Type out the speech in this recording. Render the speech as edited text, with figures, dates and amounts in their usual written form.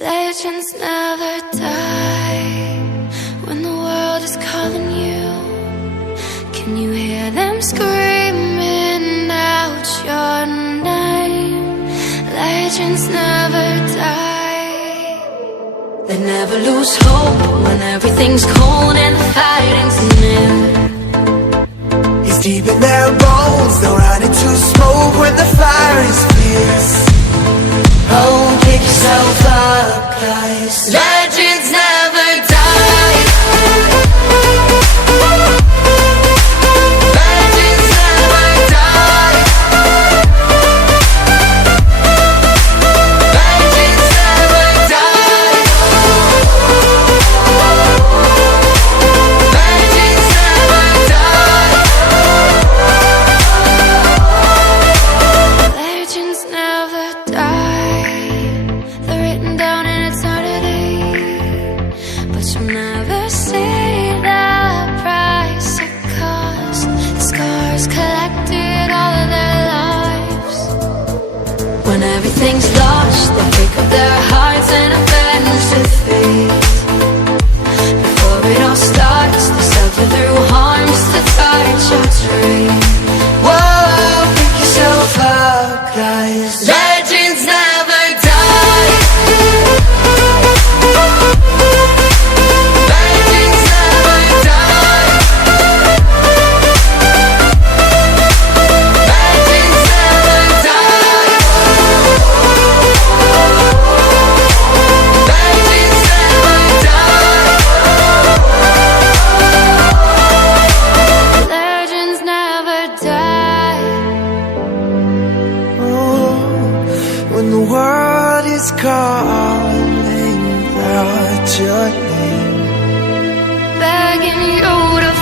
Legends never die when the world is calling you. Can you hear them screaming out your name? Legends never die. They never lose hope when everything's cold and the fighting's near. It's deep in their bones, they'll run into smoke when the fire is fierce. Oh, pick yourself up, guys. Legends never die. Legends never die. Legends never die. Legends never die. Legends never die. They're written down in eternity, but you'll never see the price it cost. Scars collected all of their lives. When everything's lost, they pick up their hearts and avenge defeat. Before it all starts, they suffer through harms to touch your tree. Whoa, pick yourself up, guys. Legends never die. Legends never die. Legends never die. Legends never die. Legends never die. Oh, when the world is calling out your name, Begging you to